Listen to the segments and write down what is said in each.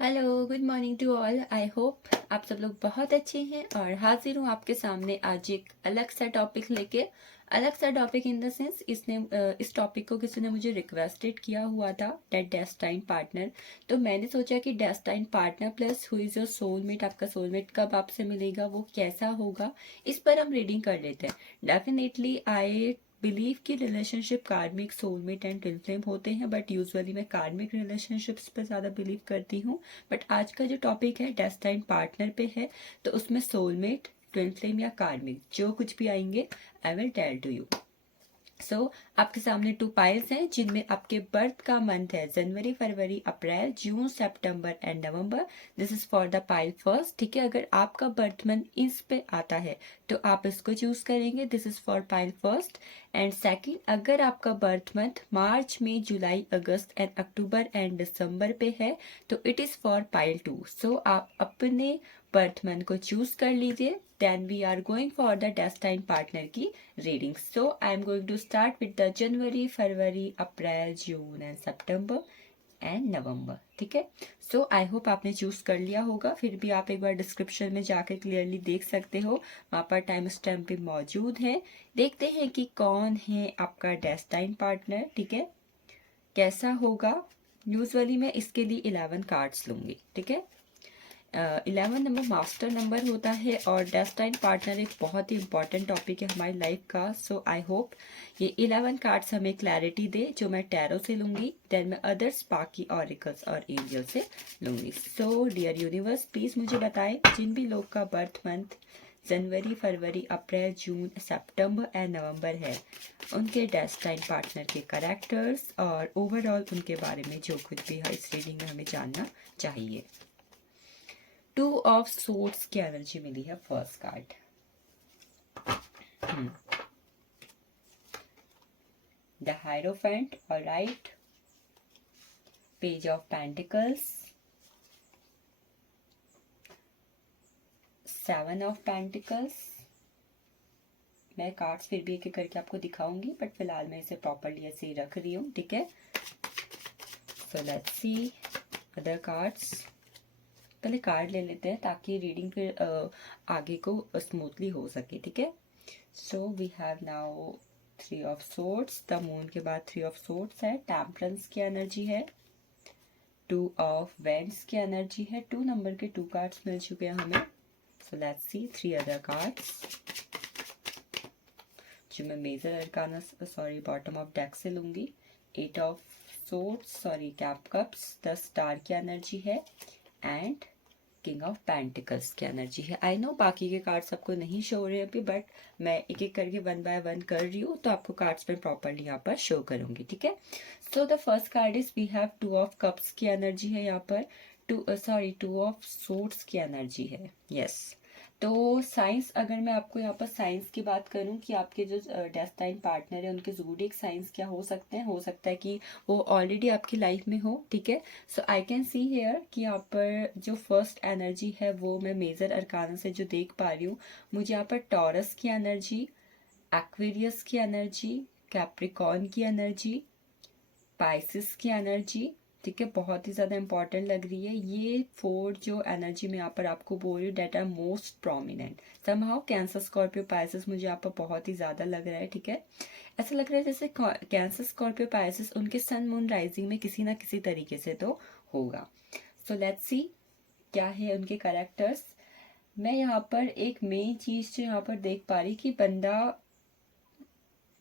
Hello, good morning to all. I hope आप सब लोग बहुत अच्छे हैं और हाजिर हूँ आपके सामने आज एक अलग सा टॉपिक लेके। अलग सा टॉपिक इन द सेंस इस टॉपिक को किसी ने मुझे रिक्वेस्टेड किया हुआ था, दैट डेस्टाइन पार्टनर। तो मैंने सोचा कि destined partner plus who is your soulmate, आपका सोलमेट कब आपसे मिलेगा, वो कैसा होगा, इस पर हम रीडिंग कर लेते हैं। डेफिनेटली आई बिलीव कि रिलेशनशिप कार्मिक, सोलमेट एंड ट्विन फ्लेम होते हैं, बट यूजुअली मैं कार्मिक रिलेशनशिप्स पे ज़्यादा बिलीव करती हूँ। बट आज का जो टॉपिक है डेस्टाइन पार्टनर पे है, तो उसमें सोलमेट, ट्विन फ्लेम या कार्मिक जो कुछ भी आएंगे I will tell to you. आपके सामने 2 पाइल्स हैं जिनमें आपके बर्थ का मंथ है जनवरी, फरवरी, अप्रैल, जून, सितंबर and November. This is for the pile first. ठीक है, अगर आपका बर्थ मंथ इस पे आता है तो आप इसको चूज करेंगे, this is for pile first. And second, अगर आपका बर्थ मंथ मार्च, मई, जुलाई, अगस्त एंड अक्टूबर एंड दिसंबर पे है तो it is for pile two. आप अपने बर्थ मंथ को चूज कर लीजिए, then we are going for the destined partner की reading. So I am going to start with the January, February, April, June and September and November. ठीक है, सो I hope आपने choose कर लिया होगा। फिर भी आप एक बार डिस्क्रिप्शन में जाकर क्लियरली देख सकते हो, वहाँ पर टाइम स्टैम्प भी मौजूद है। देखते हैं कि कौन है आपका डेस्टाइन पार्टनर। ठीक है, कैसा होगा। यूजुअली मैं इसके लिए 11 कार्ड्स लूंगी। ठीक है, 11 नंबर मास्टर नंबर होता है और डेस्टाइन पार्टनर एक बहुत ही इंपॉर्टेंट टॉपिक है हमारी लाइफ का। सो आई होप ये 11 कार्ड्स हमें क्लैरिटी दे, जो मैं टैरो से लूंगी, देन मैं अदर्स बाकी ऑरिकल्स और एंजल से लूंगी। सो डियर यूनिवर्स, प्लीज मुझे बताएं जिन भी लोग का birth month January, February, April, June, September and नवंबर है, उनके डेस्टाइन पार्टनर के कैरेक्टर्स और ओवरऑल उनके बारे में जो कुछ भी है इस रीडिंग में हमें जानना चाहिए। 2 ऑफ सोर्ड्स की एनर्जी मिली है first card. The hierophant, alright. Page of pentacles, 7 of pentacles. मैं कार्ड्स फिर भी एक एक करके आपको दिखाऊंगी, बट फिलहाल मैं इसे प्रॉपरली ऐसे ही रख रही हूँ। ठीक है, सो लेट्स सी अदर कार्ड्स। पहले कार्ड ले लेते हैं ताकि रीडिंग फिर आगे को स्मूथली हो सके। ठीक है, so we have now 3 of swords. The moon के बाद 3 ऑफ सोर्ड्स है। टेम्परेंस की एनर्जी है। 2 ऑफ वेंड्स की एनर्जी है। 2 नंबर के 2 कार्ड्स मिल चुके हैं हमें। So let's see 3 other cards जो मैं major arcana sorry bottom of deck से लूंगी। 8 of swords sorry cap cups, 10 star की एनर्जी है एंड किंग ऑफ पेंटिकल्स की एनर्जी है। आई नो बाकी के कार्ड्स आपको नहीं शो हो रहे अभी, बट मैं एक एक करके 1 बाय 1 कर रही हूँ, तो आपको कार्ड्स में प्रॉपरली यहाँ पर शो करूंगी। ठीक है, so the first card is we have 2 of cups की एनर्जी है यहाँ पर। 2 ऑफ सोर्ड्स की एनर्जी है। यस, तो साइंस, अगर मैं आपको यहाँ पर साइंस की बात करूँ कि आपके जो डेस्टाइन पार्टनर है उनके ज़ोडिएक साइंस क्या हो सकते हैं, हो सकता है कि वो ऑलरेडी आपकी लाइफ में हो। ठीक है, सो आई कैन सी हेयर कि यहाँ पर जो फर्स्ट एनर्जी है वो मैं मेजर अरकाना से जो देख पा रही हूँ, मुझे यहाँ पर टॉरस की एनर्जी, एक्वेरियस की एनर्जी, कैप्रिकॉर्न की एनर्जी, पाइसिस की एनर्जी, ठीक है, बहुत ही ज़्यादा इंपॉर्टेंट लग रही है। ये 4 जो एनर्जी मैं यहाँ पर आपको बोल रही हूँ that are most prominent. Somehow Cancer, Scorpio, Pisces मुझे यहाँ पर बहुत ही ज़्यादा लग रहा है। ठीक है, ऐसा लग रहा है जैसे कैंसर, स्कॉर्पियो, पाइसिस उनके सन मून राइजिंग में किसी ना किसी तरीके से तो होगा। सो लेट्स सी क्या है उनके कैरेक्टर्स। मैं यहाँ पर एक मेन चीज़ जो यहाँ पर देख पा रही कि बंदा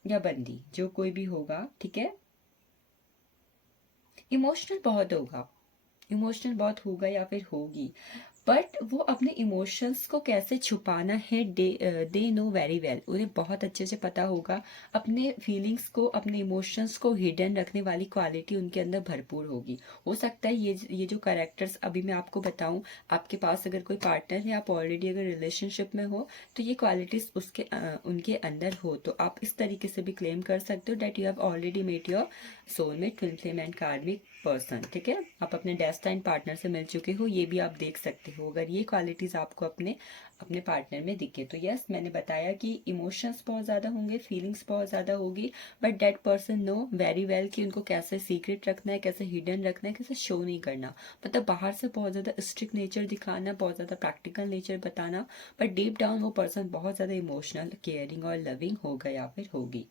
या बंदी जो कोई भी होगा, ठीक है, इमोशनल बहुत होगा, इमोशनल बहुत होगा या फिर होगी, बट वो अपने इमोशंस को कैसे छुपाना है दे नो वेरी वेल। उन्हें बहुत अच्छे से पता होगा अपने फीलिंग्स को, अपने इमोशंस को हिडन रखने वाली क्वालिटी उनके अंदर भरपूर होगी। हो सकता है ये जो कैरेक्टर्स अभी मैं आपको बताऊं, आपके पास अगर कोई पार्टनर है, आप ऑलरेडी अगर रिलेशनशिप में हो, तो ये क्वालिटीज उनके अंदर हो, तो आप इस तरीके से भी क्लेम कर सकते हो that you have already met your soulmate, twin flame and karmic person, ठीक है, आप अपने डेस्टाइन पार्टनर से मिल चुके हो, ये भी आप देख सकते हो अगर ये क्वालिटीज़ आपको अपने अपने पार्टनर में दिखे तो। यस, मैंने बताया कि इमोशंस बहुत ज़्यादा होंगे, फीलिंग्स बहुत ज़्यादा होगी, but that person know very well कि उनको कैसे सीक्रेट रखना है, कैसे हिडन रखना है, कैसे शो नहीं करना। मतलब बाहर से बहुत ज़्यादा स्ट्रिक्ट नेचर दिखाना, बहुत ज़्यादा प्रैक्टिकल नेचर बताना, बट डीप डाउन वो पर्सन बहुत ज़्यादा इमोशनल, केयरिंग और लविंग होगा या फिर होगी।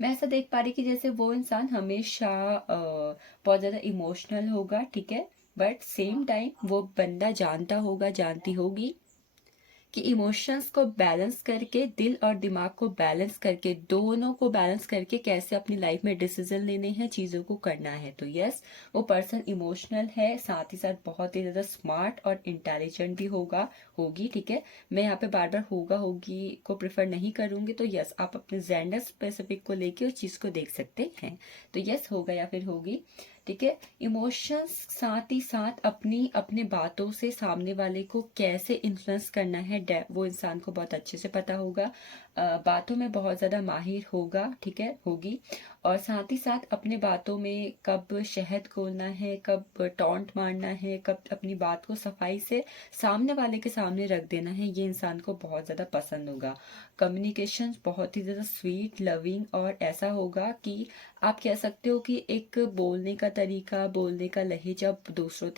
मैं ऐसा देख पा रही कि जैसे वो इंसान हमेशा बहुत ज़्यादा इमोशनल होगा, ठीक है, बट सेम टाइम वो बंदा जानता होगा, जानती होगी कि इमोशंस को बैलेंस करके, दिल और दिमाग को बैलेंस करके, दोनों को बैलेंस करके कैसे अपनी लाइफ में डिसीजन लेने हैं, चीज़ों को करना है। तो यस, वो पर्सन इमोशनल है, साथ ही साथ बहुत ही ज़्यादा स्मार्ट और इंटेलिजेंट भी होगा, होगी, ठीक है। मैं यहाँ पे बार बार होगा होगी को प्रेफर नहीं करूँगी। तो यस, आप अपने जेंडर स्पेसिफिक को लेके उस चीज़ को देख सकते हैं। तो यस, होगा या फिर होगी, ठीक है। इमोशंस साथ ही साथ अपनी अपने बातों से सामने वाले को कैसे इन्फ्लुएंस करना है, वो इंसान को बहुत अच्छे से पता होगा, बातों में बहुत ज़्यादा माहिर होगा, ठीक है, होगी। और साथ ही साथ अपने बातों में कब शहद घोलना है, कब टॉन्ट मारना है, कब अपनी बात को सफाई से सामने वाले के सामने रख देना है, ये इंसान को बहुत ज़्यादा पसंद होगा। कम्युनिकेशन बहुत ही ज़्यादा स्वीट, लविंग और ऐसा होगा कि आप कह सकते हो कि एक बोलने का तरीका, बोलने का लहजा दूसरों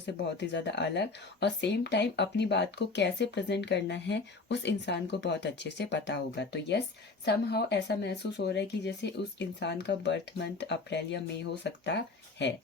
से बहुत ही ज़्यादा अलग, और सेम टाइम अपनी बात को कैसे प्रेजेंट करना है उस इंसान को बहुत अच्छे से पता होगा। तो यस, समहाउ ऐसा महसूस हो रहा है कि जैसे उस इंसान का बर्थ मंथ अप्रैल या मई हो सकता है।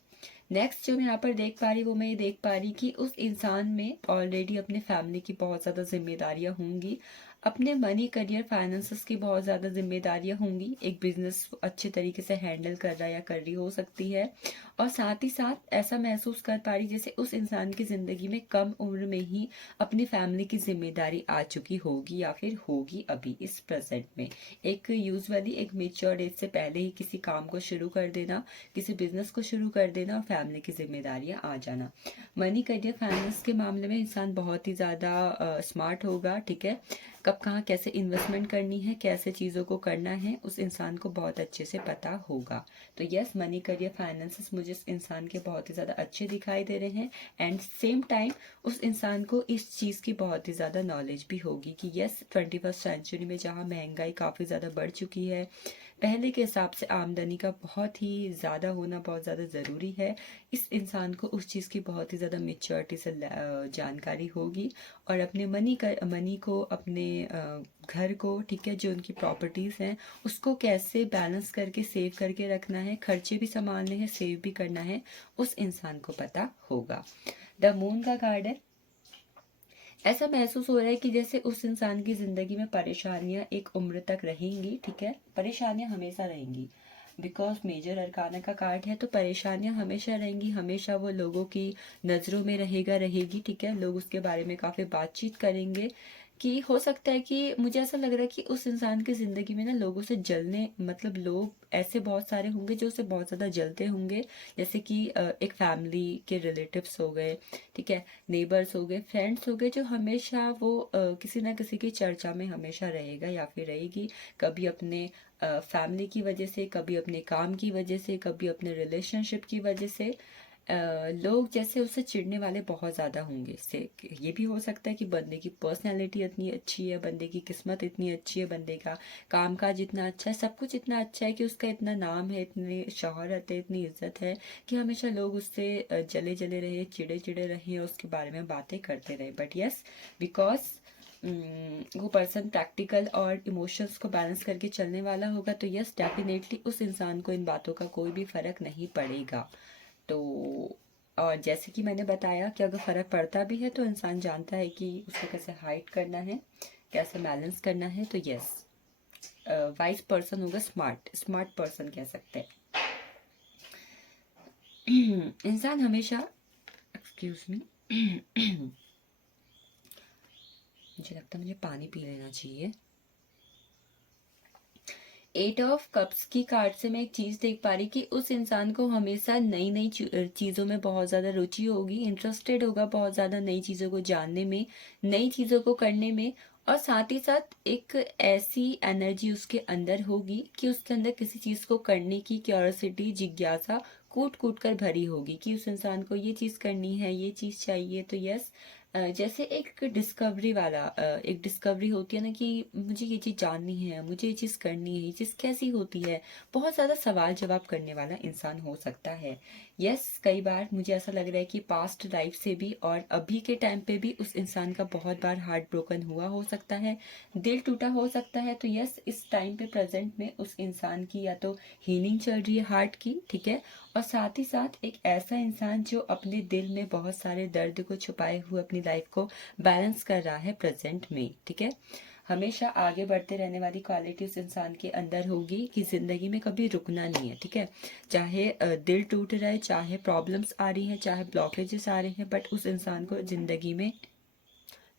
नेक्स्ट जो मैं यहाँ पर देख पा रही वो मैं ये देख पा रही कि उस इंसान में ऑलरेडी अपने फैमिली की बहुत ज़्यादा जिम्मेदारियाँ होंगी, अपने मनी, करियर, फाइनेंसेस की बहुत ज़्यादा जिम्मेदारियाँ होंगी, एक बिजनेस अच्छे तरीके से हैंडल कर रहा या कर रही हो सकती है। और साथ ही साथ ऐसा महसूस कर पा रही जैसे उस इंसान की ज़िंदगी में कम उम्र में ही अपनी फैमिली की जिम्मेदारी आ चुकी होगी या फिर होगी अभी इस प्रेजेंट में। एक यूजुअली एक मेच्योर एज से पहले ही किसी काम को शुरू कर देना, किसी बिजनेस को शुरू कर देना और फैमिली की जिम्मेदारियां आ जाना। मनी, करियर, फाइनेंस के मामले में इंसान बहुत ही ज़्यादा स्मार्ट होगा, ठीक है। कब कहाँ कैसे इन्वेस्टमेंट करनी है, कैसे चीज़ों को करना है, उस इंसान को बहुत अच्छे से पता होगा। तो यस, मनी, करियर, फाइनेंसेस मुझे इस इंसान के बहुत ही ज़्यादा अच्छे दिखाई दे रहे हैं, एंड सेम टाइम उस इंसान को इस चीज़ की बहुत ही ज़्यादा नॉलेज भी होगी कि यस, 21st सेंचुरी में जहाँ महंगाई काफ़ी ज़्यादा बढ़ चुकी है, पहले के हिसाब से आमदनी का बहुत ही ज़्यादा होना बहुत ज़्यादा ज़रूरी है। इस इंसान को उस चीज़ की बहुत ही ज़्यादा मेच्योरिटी से जानकारी होगी, और अपने मनी को, अपने घर को, ठीक है, जो उनकी प्रॉपर्टीज़ हैं उसको कैसे बैलेंस करके सेव करके रखना है, खर्चे भी संभालने हैं, सेव भी करना है, उस इंसान को पता होगा। द मून का कार्ड है। ऐसा महसूस हो रहा है कि जैसे उस इंसान की ज़िंदगी में परेशानियां एक उम्र तक रहेंगी, ठीक है, परेशानियां हमेशा रहेंगी, बिकॉज मेजर अरकाना का कार्ड है, तो परेशानियां हमेशा रहेंगी, हमेशा वो लोगों की नज़रों में रहेगी, ठीक है, लोग उसके बारे में काफ़ी बातचीत करेंगे। कि हो सकता है कि मुझे ऐसा लग रहा है कि उस इंसान की ज़िंदगी में ना लोगों से जलने, मतलब लोग ऐसे बहुत सारे होंगे जो उसे बहुत ज़्यादा जलते होंगे, जैसे कि एक फैमिली के रिलेटिव्स हो गए, ठीक है, नेबर्स हो गए, फ्रेंड्स हो गए, जो हमेशा वो किसी ना किसी की चर्चा में हमेशा रहेगा या फिर रहेगी, कभी अपने फैमिली की वजह से, कभी अपने काम की वजह से, कभी अपने रिलेशनशिप की वजह से। लोग जैसे उससे चिढ़ने वाले बहुत ज़्यादा होंगे। से ये भी हो सकता है कि बंदे की पर्सनैलिटी इतनी अच्छी है, बंदे की किस्मत इतनी अच्छी है, बंदे का कामकाज इतना अच्छा है, सब कुछ इतना अच्छा है कि उसका इतना नाम है, इतनी शोहरत है, इतनी इज्जत है कि हमेशा लोग उससे जले जले रहे, चिड़े चिड़े रहे, उसके बारे में बातें करते रहे। बट यस, बिकॉज वो पर्सन प्रैक्टिकल और इमोशंस को बैलेंस करके चलने वाला होगा, तो यस, डेफिनेटली उस इंसान को इन बातों का कोई भी फर्क नहीं पड़ेगा। तो और जैसे कि मैंने बताया कि अगर फ़र्क पड़ता भी है तो इंसान जानता है कि उसको कैसे हाइड करना है, कैसे बैलेंस करना है। तो यस, वाइज पर्सन होगा, स्मार्ट स्मार्ट पर्सन कह सकते हैं। इंसान हमेशा, एक्सक्यूज मी, मुझे लगता है मुझे पानी पी लेना चाहिए। 8 ऑफ कप्स की कार्ड से मैं एक चीज़ देख पा रही कि उस इंसान को हमेशा नई नई चीज़ों में बहुत ज़्यादा रुचि होगी, इंटरेस्टेड होगा बहुत ज़्यादा नई चीज़ों को जानने में, नई चीज़ों को करने में, और साथ ही साथ एक ऐसी एनर्जी उसके अंदर होगी कि उसके अंदर किसी चीज़ को करने की क्यूरियोसिटी, जिज्ञासा कूट कूट कर भरी होगी कि उस इंसान को ये चीज़ करनी है, ये चीज़ चाहिए। तो यस, जैसे एक डिस्कवरी वाला एक डिस्कवरी होती है ना कि मुझे ये चीज़ जाननी है, मुझे ये चीज़ करनी है, ये चीज़ कैसी होती है, बहुत ज़्यादा सवाल जवाब करने वाला इंसान हो सकता है। यस, कई बार मुझे ऐसा लग रहा है कि पास्ट लाइफ से भी और अभी के टाइम पे भी उस इंसान का बहुत बार हार्ट ब्रोकन हुआ हो सकता है, दिल टूटा हो सकता है। तो यस, इस टाइम पे प्रेजेंट में उस इंसान की या तो हीलिंग चल रही है हार्ट की, ठीक है, और साथ ही साथ एक ऐसा इंसान जो अपने दिल में बहुत सारे दर्द को छुपाए हुए अपनी लाइफ को बैलेंस कर रहा है प्रेजेंट में, ठीक है। हमेशा आगे बढ़ते रहने वाली क्वालिटी उस इंसान के अंदर होगी कि जिंदगी में कभी रुकना नहीं है, ठीक है। चाहे दिल टूट रहा है, चाहे प्रॉब्लम्स आ रही हैं, चाहे ब्लॉकेजेस आ रहे हैं, बट उस इंसान को जिंदगी में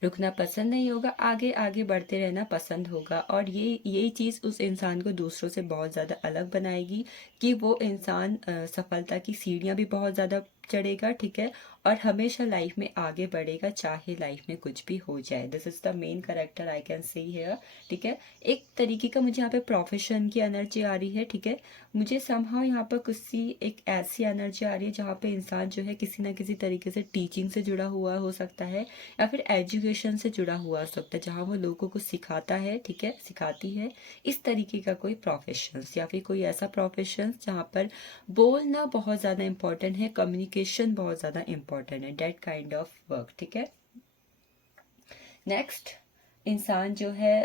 रुकना पसंद नहीं होगा, आगे आगे बढ़ते रहना पसंद होगा। और यही चीज़ उस इंसान को दूसरों से बहुत ज़्यादा अलग बनाएगी कि वो इंसान सफलता की सीढ़ियाँ भी बहुत ज़्यादा चढ़ेगा, ठीक है, और हमेशा लाइफ में आगे बढ़ेगा, चाहे लाइफ में कुछ भी हो जाए। This is the main character I can see here, ठीक है। एक तरीके का मुझे यहाँ पे प्रोफेशन की एनर्जी आ रही है, ठीक है। मुझे समहाउ यहाँ पर किसी एक ऐसी एनर्जी आ रही है जहाँ पे इंसान जो है किसी ना किसी तरीके से टीचिंग से जुड़ा हुआ हो सकता है, या फिर एजुकेशन से जुड़ा हुआ हो सकता है, जहाँ वो लोगों को सिखाता है, ठीक है, सिखाती है। इस तरीके का कोई प्रोफेशंस या फिर कोई ऐसा प्रोफेशंस जहाँ पर बोलना बहुत ज़्यादा इम्पोर्टेंट है, कम्युनिकेशन बहुत ज़्यादा इम्पोर्टेंट है, डेट काइंड ऑफ वर्क, ठीक है। नेक्स्ट इंसान जो है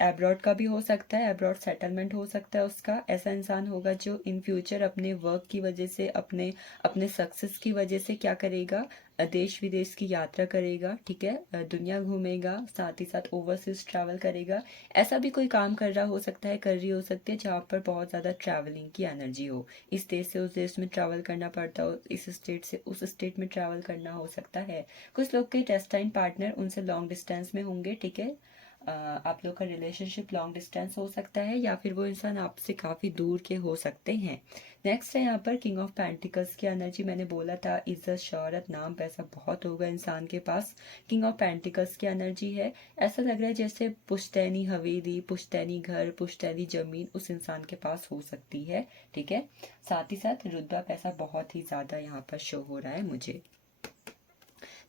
एब्रॉड का भी हो सकता है, एब्रॉड सेटलमेंट हो सकता है उसका। ऐसा इंसान होगा जो इन फ्यूचर अपने वर्क की वजह से, अपने अपने सक्सेस की वजह से क्या करेगा, देश विदेश की यात्रा करेगा, ठीक है, दुनिया घूमेगा, साथ ही साथ ओवरसीज ट्रैवल करेगा। ऐसा भी कोई काम कर रहा हो सकता है, कर रही हो सकती है, जहाँ पर बहुत ज़्यादा ट्रैवलिंग की एनर्जी हो, इस देश से उस देश में ट्रैवल करना पड़ता हो, इस स्टेट से उस स्टेट में ट्रैवल करना हो सकता है। कुछ लोग के डेस्टाइन पार्टनर उनसे लॉन्ग डिस्टेंस में होंगे, ठीक है। आप लोग का रिलेशनशिप लॉन्ग डिस्टेंस हो सकता है, या फिर वो इंसान आपसे काफ़ी दूर के हो सकते हैं। नेक्स्ट है यहाँ पर किंग ऑफ पेंटिकल्स की एनर्जी। मैंने बोला था इज्जत, शोहरत, नाम, पैसा बहुत होगा इंसान के पास। किंग ऑफ पेंटिकल्स की एनर्जी है। ऐसा लग रहा है जैसे पुश्तैनी हवेली, पुश्तैनी घर, पुश्तैनी जमीन उस इंसान के पास हो सकती है, ठीक है। साथ ही साथ रुतबा, पैसा बहुत ही ज़्यादा यहाँ पर शो हो रहा है मुझे।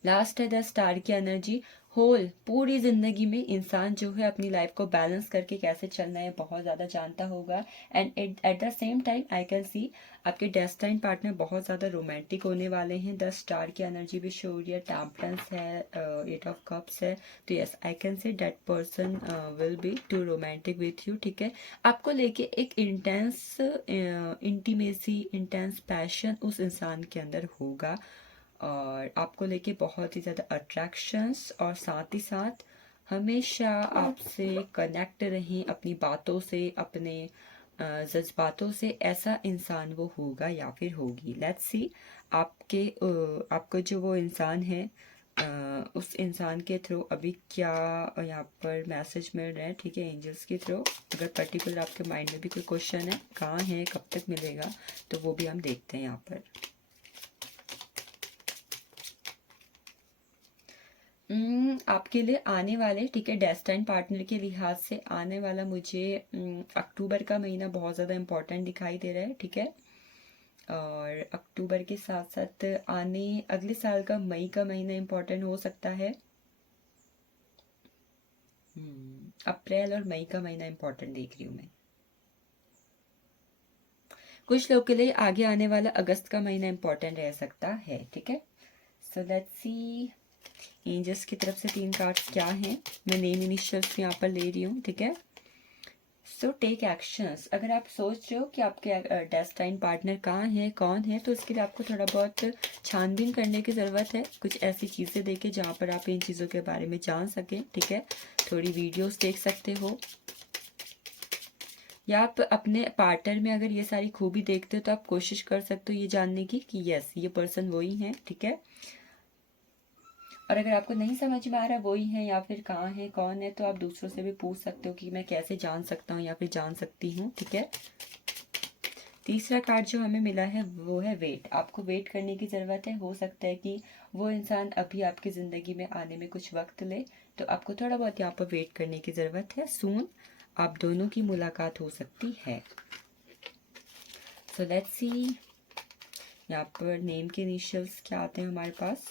लास्ट है द स्टार की एनर्जी। होल पूरी जिंदगी में इंसान जो है अपनी लाइफ को बैलेंस करके कैसे चलना है बहुत ज़्यादा जानता होगा। And at the same time I can see आपके डेस्टाइन पार्टनर बहुत ज़्यादा रोमांटिक होने वाले हैं। द स्टार की एनर्जी भी शो हो रही है, टेम्परेंस है, 8 ऑफ कप्स है। तो yes, I can say that person will be too romantic with you, ठीक है। आपको लेके एक इंटेंस इंटीमेसी, इंटेंस पैशन उस इंसान के अंदर होगा, और आपको लेके बहुत ही ज़्यादा अट्रैक्शंस, और साथ ही साथ हमेशा आपसे कनेक्ट रहें अपनी बातों से, अपने जज्बातों से। ऐसा इंसान वो होगा या फिर होगी। लेट्स सी आपको जो वो इंसान है उस इंसान के थ्रू अभी क्या यहाँ पर मैसेज मिल रहे हैं, ठीक है, एंजल्स के थ्रू। अगर पर्टिकुलर आपके माइंड में भी कोई क्वेश्चन है, कहाँ है, कब तक मिलेगा, तो वो भी हम देखते हैं यहाँ पर। आपके लिए आने वाले, ठीक है, डेस्टाइन पार्टनर के लिहाज से आने वाला मुझे अक्टूबर का महीना बहुत ज़्यादा इम्पोर्टेंट दिखाई दे रहा है, ठीक है। और अक्टूबर के साथ साथ आने अगले साल का मई का महीना इम्पोर्टेंट हो सकता है। अप्रैल और मई का महीना इम्पोर्टेंट देख रही हूँ मैं। कुछ लोग के लिए आगे आने वाला अगस्त का महीना इम्पोर्टेंट रह सकता है, ठीक है। सो लेट्स सी एंजल्स की तरफ से 3 कार्ड्स क्या हैं। मैं नेम इनिशियल्स यहाँ पर ले रही हूँ, ठीक है। So take actions. अगर आप सोच रहे हो कि आपके डेस्टाइन पार्टनर कहाँ है, कौन है, तो इसके लिए आपको थोड़ा बहुत छानबीन करने की ज़रूरत है। कुछ ऐसी चीज़ें देखें जहाँ पर आप इन चीज़ों के बारे में जान सकें, ठीक है। थोड़ी वीडियोस देख सकते हो, या आप अपने पार्टनर में अगर ये सारी खूबी देखते हो तो आप कोशिश कर सकते हो ये जानने की कि यस ये पर्सन वही है, ठीक है। और अगर आपको नहीं समझ में आ रहा वही है या फिर कहाँ है, कौन है, तो आप दूसरों से भी पूछ सकते हो कि मैं कैसे जान सकता हूँ या फिर जान सकती हूँ, ठीक है। तीसरा कार्ड जो हमें मिला है वो है वेट। आपको वेट करने की ज़रूरत है। हो सकता है कि वो इंसान अभी आपकी ज़िंदगी में आने में कुछ वक्त ले, तो आपको थोड़ा बहुत यहाँ पर वेट करने की ज़रूरत है। सून आप दोनों की मुलाकात हो सकती है। सो लेट्स सी यहाँ पर नेम के इनिशियल्स क्या आते हैं हमारे पास?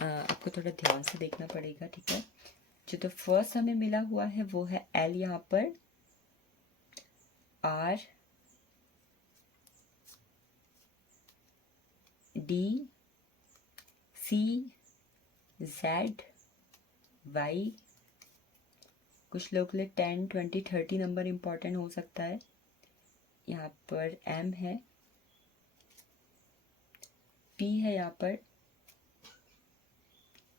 आपको थोड़ा ध्यान से देखना पड़ेगा, ठीक है। जो तो फर्स्ट हमें मिला हुआ है वो है एल, यहाँ पर R, D, C, Z, Y. कुछ लोग के लिए 10, 20, 30 नंबर इम्पॉर्टेंट हो सकता है। यहाँ पर एम है, पी है, यहाँ पर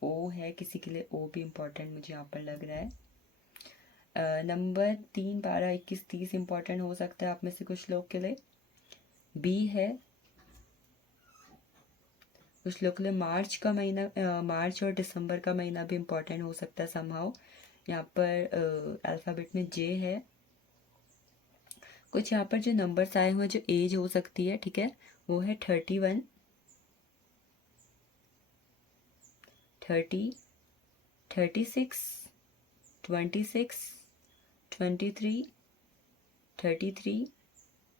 ओ है, किसी के लिए ओ भी इम्पॉर्टेंट मुझे यहाँ पर लग रहा है। नंबर 3, 12, 21, 30 इम्पॉर्टेंट हो सकता है आप में से कुछ लोग के लिए। बी है, कुछ लोग के लिए मार्च का महीना, मार्च और दिसंबर का महीना भी इम्पॉर्टेंट हो सकता है समहाउ। यहाँ पर अल्फ़ाबेट में जे है। कुछ यहाँ पर जो नंबर्स आए हुए हैं, जो एज हो सकती है, ठीक है, वो है 31, 30, 36, 26, 23, 33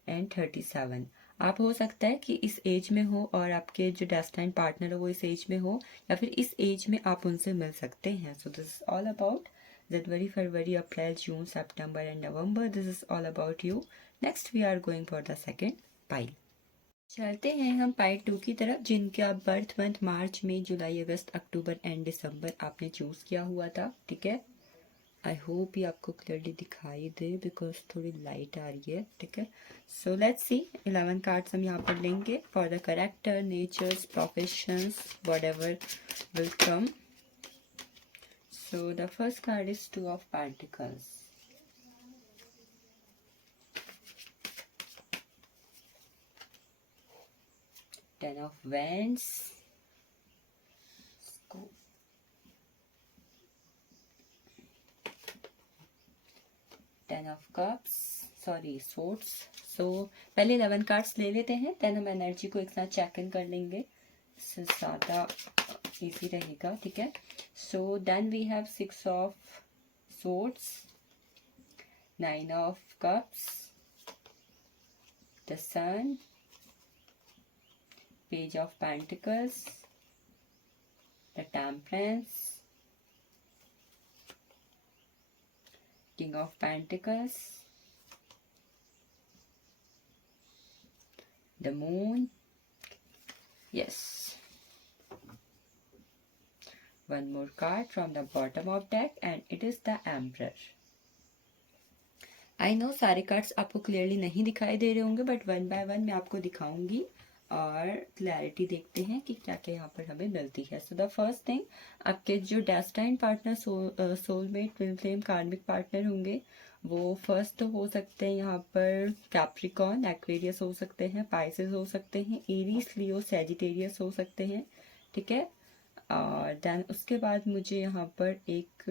एंड 37। आप हो सकता है कि इस एज में हो और आपके जो डेस्टाइन पार्टनर हो वो इस एज में हो, या फिर इस एज में आप उनसे मिल सकते हैं। So this is all about January, February, April, June, September and November. This is all about you. Next we are going for the second pile. चलते हैं हम पाइल 2 की तरफ, जिनका बर्थ मंथ मार्च, मई, जुलाई, अगस्त, अक्टूबर एंड दिसंबर आपने चूज किया हुआ था, ठीक है। आई होप ये आपको क्लियरली दिखाई दे बिकॉज थोड़ी लाइट आ रही है, ठीक है। सो लेट्स सी 11 कार्ड्स हम यहाँ पर लेंगे for the character, natures, professions, whatever will come. So the first card is 2 of pentacles, Ten of Wands, 10 of Cups, sorry Swords। So पहले 11 कार्ड्स ले लेते हैं, देन हम एनर्जी को एक साथ चेक इन कर लेंगे, इससे ज़्यादा इजी रहेगा, ठीक है। So then we have 6 of Swords, 9 of Cups, the Sun, Page of Pentacles, the Temperance, King of Pentacles, the Moon. Yes. One more card from the bottom of deck and it is the Emperor. I know सारे cards आपको clearly नहीं दिखाई दे रहे होंगे, but one by one मैं आपको दिखाऊंगी और क्लैरिटी देखते हैं कि क्या क्या यहाँ पर हमें मिलती है। सो द फर्स्ट थिंग, आपके जो destined partner, soulmate, twin flame, कार्मिक पार्टनर होंगे, वो फर्स्ट तो हो सकते हैं यहाँ पर कैप्रिकॉन, एक्वेरियस हो सकते हैं, पाइसेस हो सकते हैं, एरीज, लियो, सैजिटेरियस हो सकते हैं, ठीक है। और देन उसके बाद मुझे यहाँ पर एक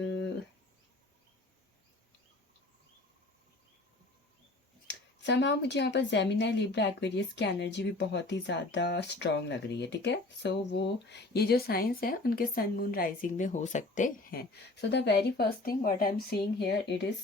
समाव मुझे यहाँ पर जेमिनी, लिब्रा, एक्वेरियस की एनर्जी भी बहुत ही ज़्यादा स्ट्रॉन्ग लग रही है, ठीक है। सो वो ये जो साइंस है उनके सन मून राइजिंग में हो सकते हैं। So the very first thing what I am seeing here it is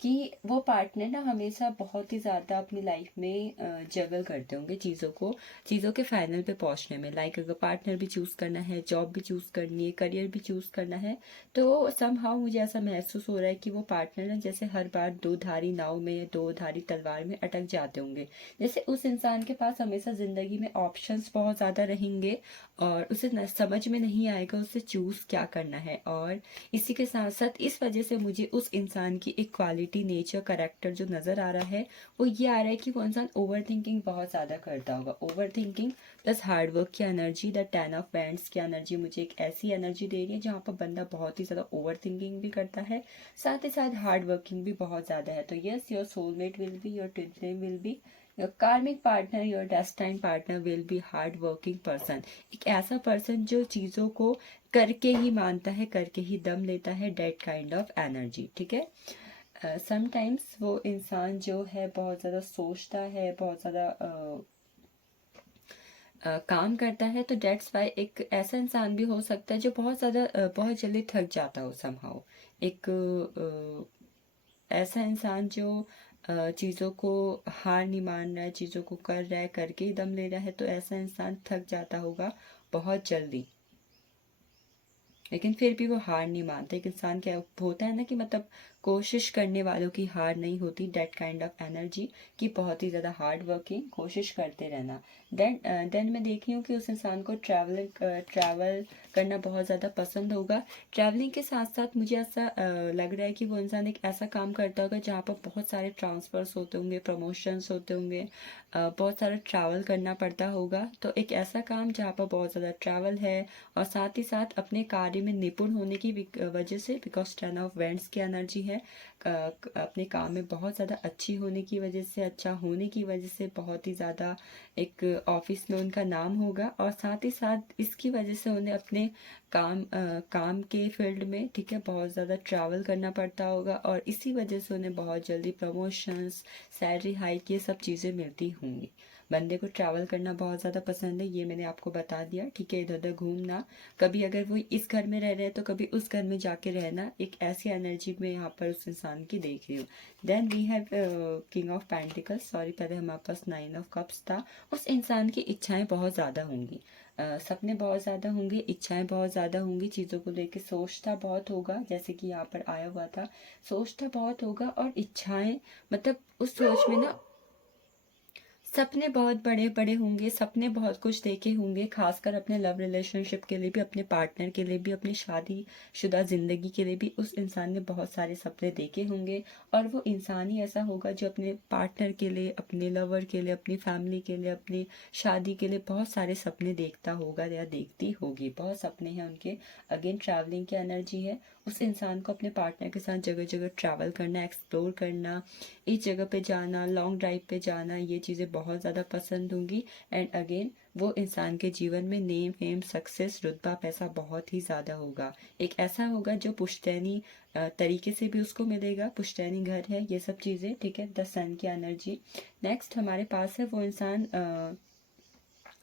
कि वो पार्टनर ना हमेशा बहुत ही ज़्यादा अपनी लाइफ में जगल करते होंगे चीज़ों के फाइनल पे पहुंचने में। लाइक अगर पार्टनर भी चूज़ करना है, जॉब भी चूज़ करनी है, करियर भी चूज़ करना है, तो समहाउ मुझे ऐसा महसूस हो रहा है कि वो पार्टनर ना जैसे हर बार दो धारी नाव में, दो धारी तलवार में अटक जाते होंगे। जैसे उस इंसान के पास हमेशा ज़िंदगी में ऑप्शंस बहुत ज़्यादा रहेंगे और उसे समझ में नहीं आएगा उसे चूज़ क्या करना है। और इसी के साथ साथ इस वजह से मुझे उस इंसान की एक क्वालिटी, नेचर, करेक्टर जो नज़र आ रहा है वो ये आ रहा है कि वो इंसान ओवर थिंकिंग बहुत ज़्यादा करता होगा। ओवर थिंकिंग प्लस हार्डवर्क की एनर्जी, द 10 ऑफ वैंड्स की एनर्जी मुझे एक ऐसी एनर्जी दे रही है जहाँ पर बंदा बहुत ही ज़्यादा ओवर थिंकिंग भी करता है, साथ ही साथ हार्ड वर्किंग भी बहुत ज़्यादा है। तो yes, your soulmate will be, your twin flame will be, your karmic partner, your destined partner will be hard working person. एक ऐसा पर्सन जो चीज़ों को करके ही मानता है, करके ही दम लेता है, डेट काइंड ऑफ एनर्जी, ठीक है। समटाइम्स वो इंसान जो है बहुत ज़्यादा सोचता है, बहुत ज़्यादा काम करता है, तो डेट्स वाई एक ऐसा इंसान भी हो सकता है जो बहुत ज़्यादा बहुत जल्दी थक जाता हो समहाउ। एक ऐसा इंसान जो चीज़ों को हार नहीं मान रहा है, चीज़ों को कर रहा है, करके ही दम ले रहा है, तो ऐसा इंसान थक जाता होगा बहुत जल्दी। लेकिन फिर भी वो हार नहीं मानता। एक इंसान क्या होता है ना कि मतलब कोशिश करने वालों की हार नहीं होती, दैट काइंड ऑफ एनर्जी, कि बहुत ही ज़्यादा हार्ड वर्किंग, कोशिश करते रहना। देन मैं देख रही हूँ कि उस इंसान को ट्रैवल करना बहुत ज़्यादा पसंद होगा। ट्रैवलिंग के साथ साथ मुझे ऐसा लग रहा है कि वो इंसान एक ऐसा काम करता होगा जहाँ पर बहुत सारे ट्रांसफ़र्स होते होंगे, प्रमोशंस होते होंगे, बहुत सारा ट्रैवल करना पड़ता होगा। तो एक ऐसा काम जहाँ पर बहुत ज़्यादा ट्रैवल है, और साथ ही साथ अपने कार्य में निपुण होने की वजह से, बिकॉज 10 ऑफ वेंट्स की एनर्जी है, अपने काम में बहुत ज़्यादा अच्छी होने की वजह से, अच्छा होने की वजह से बहुत ही ज़्यादा एक ऑफिस में उनका नाम होगा, और साथ ही साथ इसकी वजह से उन्हें अपने काम के फील्ड में, ठीक है, बहुत ज़्यादा ट्रैवल करना पड़ता होगा, और इसी वजह से उन्हें बहुत जल्दी प्रमोशंस, सैलरी हाइक, ये सब चीज़ें मिलती होंगी। बंदे को ट्रैवल करना बहुत ज़्यादा पसंद है, ये मैंने आपको बता दिया, ठीक है। इधर उधर घूमना, कभी अगर वो इस घर में रह रहे हैं तो कभी उस घर में जाके रहना, एक ऐसी एनर्जी में यहाँ पर उस इंसान की देख रही हूँ। Then we have king of pentacles, sorry पहले हमारे पास 9 ऑफ कप्स था। उस इंसान की इच्छाएं बहुत ज़्यादा होंगी, सपने बहुत ज़्यादा होंगे, इच्छाएं बहुत ज़्यादा होंगी, चीज़ों को लेके सोचता बहुत होगा, जैसे कि यहाँ पर आया हुआ था, सोचता बहुत होगा, और इच्छाएं मतलब उस सोच में ना सपने बहुत बड़े बड़े होंगे, सपने बहुत कुछ देखे होंगे, खासकर अपने लव रिलेशनशिप के लिए भी, अपने पार्टनर के लिए भी, अपनी शादीशुदा ज़िंदगी के लिए भी उस इंसान ने बहुत सारे सपने देखे होंगे। और वो इंसान ही ऐसा होगा जो अपने पार्टनर के लिए, अपने लवर के लिए, अपनी फैमिली के लिए, अपनी शादी के लिए बहुत सारे सपने देखता होगा या देखती होगी, बहुत सपने हैं उनके। अगेन ट्रैवलिंग की एनर्जी है, उस इंसान को अपने पार्टनर के साथ जगह जगह ट्रैवल करना, एक्सप्लोर करना, इस जगह पे जाना, लॉन्ग ड्राइव पे जाना, ये चीज़ें बहुत ज़्यादा पसंद होंगी। एंड अगेन वो इंसान के जीवन में नेम फेम सक्सेस रुतबा पैसा बहुत ही ज़्यादा होगा। एक ऐसा होगा जो पुश्तैनी तरीके से भी उसको मिलेगा, पुश्तैनी घर है, ये सब चीज़ें, ठीक है। द सन की एनर्जी नेक्स्ट हमारे पास है। वो इंसान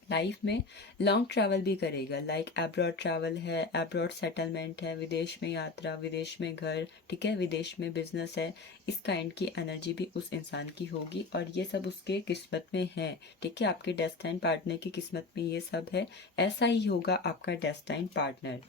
लाइफ में लॉन्ग ट्रैवल भी करेगा, लाइक एब्रॉड ट्रैवल है, एब्रॉड सेटलमेंट है, विदेश में यात्रा, विदेश में घर, ठीक है, विदेश में बिजनेस है, इस काइंड की एनर्जी भी उस इंसान की होगी, और ये सब उसके किस्मत में है, ठीक है। आपके डेस्टाइन पार्टनर की किस्मत में ये सब है, ऐसा ही होगा आपका डेस्टाइन पार्टनर,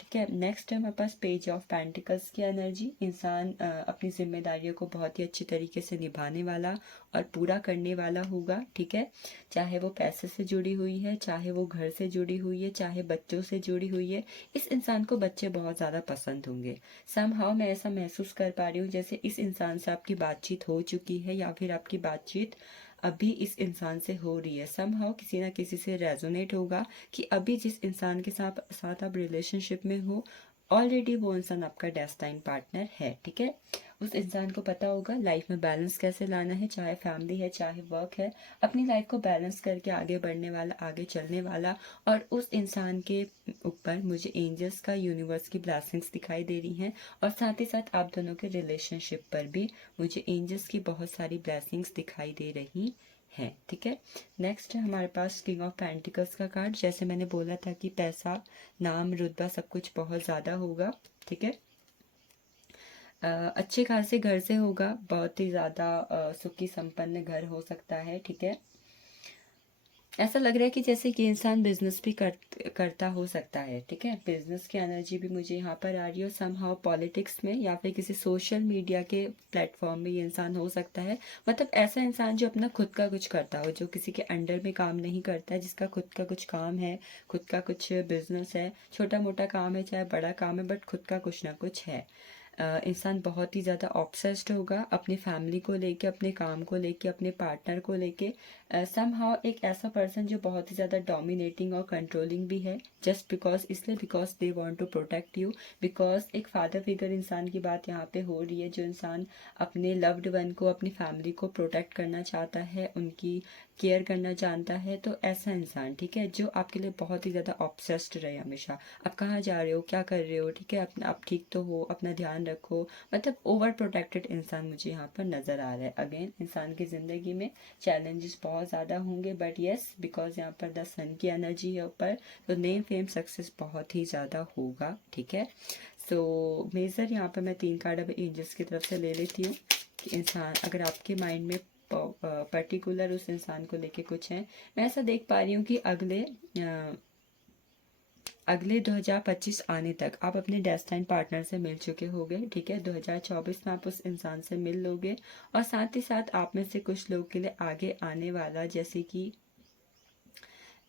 ठीक है। नेक्स्ट है हमारे पास पेज ऑफ पेंटिकल्स की एनर्जी। इंसान अपनी जिम्मेदारियों को बहुत ही अच्छी तरीके से निभाने वाला और पूरा करने वाला होगा, ठीक है। चाहे वो पैसे से जुड़ी हुई है, चाहे वो घर से जुड़ी हुई है, चाहे बच्चों से जुड़ी हुई है, इस इंसान को बच्चे बहुत ज़्यादा पसंद होंगे। समहाउ मैं ऐसा महसूस कर पा रही हूँ जैसे इस इंसान से आपकी बातचीत हो चुकी है, या फिर आपकी बातचीत अभी इस इंसान से हो रही है। समहाउ किसी ना किसी से रेजोनेट होगा कि अभी जिस इंसान के साथ आप रिलेशनशिप में हो, ऑलरेडी वो इंसान आपका डेस्टाइन पार्टनर है, ठीक है। उस इंसान को पता होगा लाइफ में बैलेंस कैसे लाना है, चाहे फैमिली है, चाहे वर्क है, अपनी लाइफ को बैलेंस करके आगे बढ़ने वाला, आगे चलने वाला। और उस इंसान के ऊपर मुझे एंजल्स का, यूनिवर्स की ब्लेसिंग्स दिखाई दे रही हैं, और साथ ही साथ आप दोनों के रिलेशनशिप पर भी मुझे एंजल्स की बहुत सारी ब्लेसिंग्स दिखाई दे रही है, ठीक है। नेक्स्ट है हमारे पास किंग ऑफ पेंटिकल्स का कार्ड। जैसे मैंने बोला था कि पैसा, नाम, रुतबा सब कुछ बहुत ज़्यादा होगा, ठीक है। अच्छे खासे घर से होगा, बहुत ही ज़्यादा सुखी संपन्न घर हो सकता है, ठीक है। ऐसा लग रहा है कि जैसे कि इंसान बिजनेस भी करता हो सकता है, ठीक है। बिजनेस की एनर्जी भी मुझे यहाँ पर आ रही है, समहाउ पॉलिटिक्स में या फिर किसी सोशल मीडिया के प्लेटफॉर्म में ये इंसान हो सकता है। मतलब ऐसा इंसान जो अपना खुद का कुछ करता हो, जो किसी के अंडर में काम नहीं करता है, जिसका खुद का कुछ काम है, खुद का कुछ बिजनेस है, छोटा मोटा काम है चाहे बड़ा काम है, बट खुद का कुछ ना कुछ है। इंसान बहुत ही ज़्यादा ऑब्सेस्ड होगा अपनी फैमिली को लेके, अपने काम को लेके, अपने पार्टनर को लेके। समहाउ एक ऐसा पर्सन जो बहुत ही ज़्यादा डोमिनेटिंग और कंट्रोलिंग भी है, जस्ट बिकॉज, इसलिए because they want to protect you. Because एक फादर फिगर इंसान की बात यहाँ पे हो रही है, जो इंसान अपने लव्ड वन को, अपनी फैमिली को प्रोटेक्ट करना चाहता है, उनकी केयर करना जानता है। तो ऐसा इंसान, ठीक है, जो आपके लिए बहुत ही ज़्यादा ऑब्सेस्ड रहे हमेशा। आप कहाँ जा रहे हो, क्या कर रहे हो, ठीक है, अपना आप ठीक तो हो, अपना ध्यान रखो। मतलब ओवर प्रोटेक्टेड इंसान मुझे यहाँ पर नज़र आ रहा है। अगेन इंसान की ज़िंदगी में चैलेंजेस बहुत ज़्यादा होंगे, बट येस, बिकॉज यहाँ पर द सन की एनर्जी है ऊपर, तो नेम फेम सक्सेस बहुत ही ज़्यादा होगा, ठीक है। सो मेजर यहाँ पर मैं 3 कार्ड अब एंजल्स की तरफ से ले लेती हूँ। इंसान, अगर आपके माइंड में पर्टिकुलर उस इंसान को लेके कुछ है, मैं ऐसा देख पा रही हूँ कि अगले 2025 आने तक आप अपने डेस्टाइन पार्टनर से मिल चुके होंगे, ठीक है। 2024 में आप उस इंसान से मिल लोगे, और साथ ही साथ आप में से कुछ लोग के लिए आगे आने वाला, जैसे कि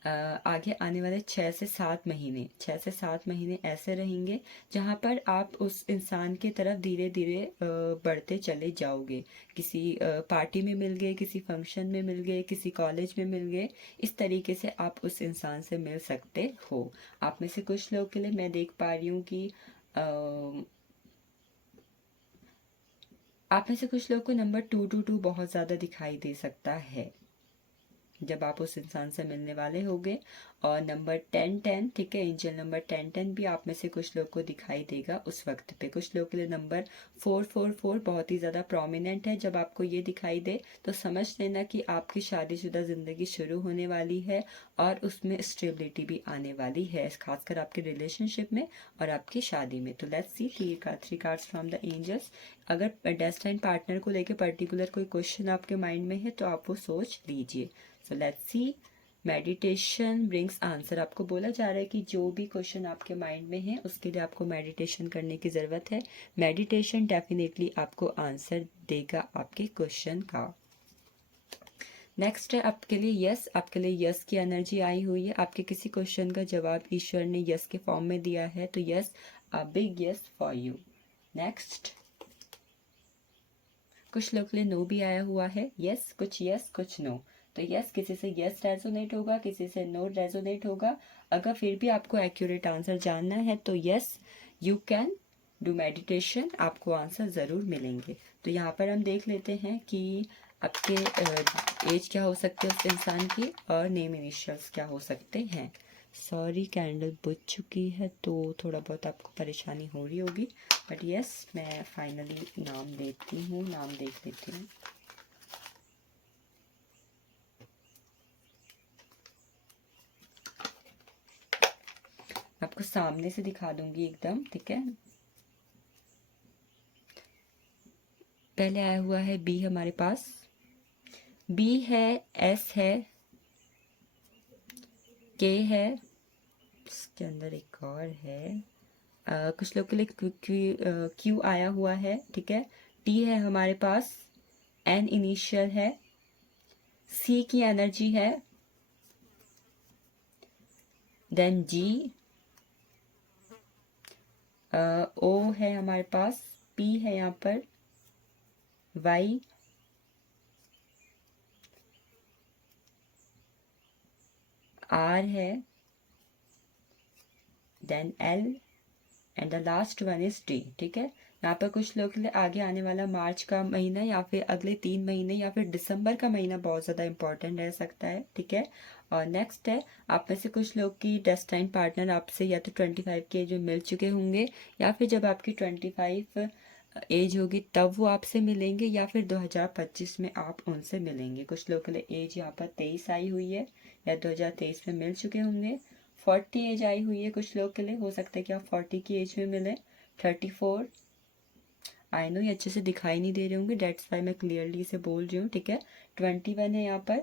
आगे आने वाले 6 से 7 महीने ऐसे रहेंगे जहाँ पर आप उस इंसान की तरफ धीरे धीरे बढ़ते चले जाओगे। किसी पार्टी में मिल गए, किसी फंक्शन में मिल गए, किसी कॉलेज में मिल गए, इस तरीके से आप उस इंसान से मिल सकते हो। आप में से कुछ लोग के लिए मैं देख पा रही हूँ कि आप में से कुछ लोग को नंबर 222 बहुत ज़्यादा दिखाई दे सकता है जब आप उस इंसान से मिलने वाले होंगे। और नंबर 1010, ठीक है, एंजल नंबर 1010 भी आप में से कुछ लोग को दिखाई देगा उस वक्त पे। कुछ लोग के लिए नंबर 444 बहुत ही ज़्यादा प्रोमिनेंट है। जब आपको ये दिखाई दे तो समझ लेना कि आपकी शादीशुदा ज़िंदगी शुरू होने वाली है, और उसमें स्टेबिलिटी भी आने वाली है, खासकर आपके रिलेशनशिप में और आपकी शादी में। तो let's see 3 cards from the angels. अगर डेस्टाइन पार्टनर को लेकर पर्टिकुलर कोई क्वेश्चन आपके माइंड में है तो आप वो सोच लीजिए। सो let's C. Meditation brings answer. आपको बोला जा रहा है कि जो भी क्वेश्चन आपके माइंड में है उसके लिए आपको मेडिटेशन करने की ज़रूरत है। मेडिटेशन डेफिनेटली आपको आंसर देगा आपके क्वेश्चन का। नेक्स्ट है आपके लिए यस। आपके लिए यस की एनर्जी आई हुई है। आपके किसी क्वेश्चन का जवाब ईश्वर ने यस के फॉर्म में दिया है, तो yes, a big yes for you. Next, कुछ लोग के लिए नो भी आया हुआ है। यस कुछ नो। तो यस, किसी से यस रेजोनेट होगा, किसी से नो रेजोनेट होगा। अगर फिर भी आपको एक्यूरेट आंसर जानना है तो yes, you can do meditation, आपको आंसर ज़रूर मिलेंगे। तो यहाँ पर हम देख लेते हैं कि आपके एज क्या हो सकती है उस इंसान की, और नेम इनिशियल्स क्या हो सकते हैं। सॉरी, कैंडल बुझ चुकी है तो थोड़ा बहुत आपको परेशानी हो रही होगी, बट यस, मैं फाइनली नाम देती हूँ, नाम देख लेती हूँ। आपको सामने से दिखा दूंगी एकदम, ठीक है। पहले आया हुआ है बी हमारे पास, बी है, एस है, के है, इसके अंदर एक और है, कुछ लोग के लिए क्यू आया हुआ है, ठीक है। टी है हमारे पास, एन इनिशियल है, सी की एनर्जी है, देन जी, ओ है हमारे पास, पी है यहाँ पर, वाई, आर है, then L, and the last one is D, ठीक है। यहाँ पर कुछ लोग के लिए आगे आने वाला मार्च का महीना, या फिर अगले 3 महीने, या फिर दिसंबर का महीना बहुत ज़्यादा इंपॉर्टेंट रह सकता है, ठीक है। और नेक्स्ट है, आप में से कुछ लोग की डेस्टाइन पार्टनर आपसे या तो 25 के एज में मिल चुके होंगे, या फिर जब आपकी 25 एज होगी तब वो आपसे मिलेंगे, या फिर 2025 में आप उनसे मिलेंगे। कुछ लोग के लिए एज यहाँ पर 23 आई हुई है, या 2023 में मिल चुके होंगे। 40 एज आई हुई है कुछ लोग के लिए, हो सकता है कि आप 40 की एज में मिले। 34, आई नो ये अच्छे से दिखाई नहीं दे रहे होंगे, डेट्स वाई मैं क्लियरली इसे बोल रही हूँ, ठीक है। 21 है यहाँ पर,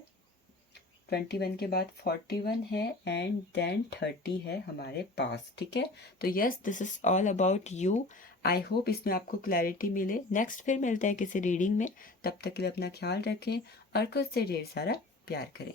21 के बाद 41 है, एंड देन 30 है हमारे पास, ठीक है। तो yes, this is all about you. I hope इसमें आपको क्लैरिटी मिले। नेक्स्ट फिर मिलते हैं किसी रीडिंग में, तब तक के लिए अपना ख्याल रखें और खुद से ढेर सारा प्यार करें।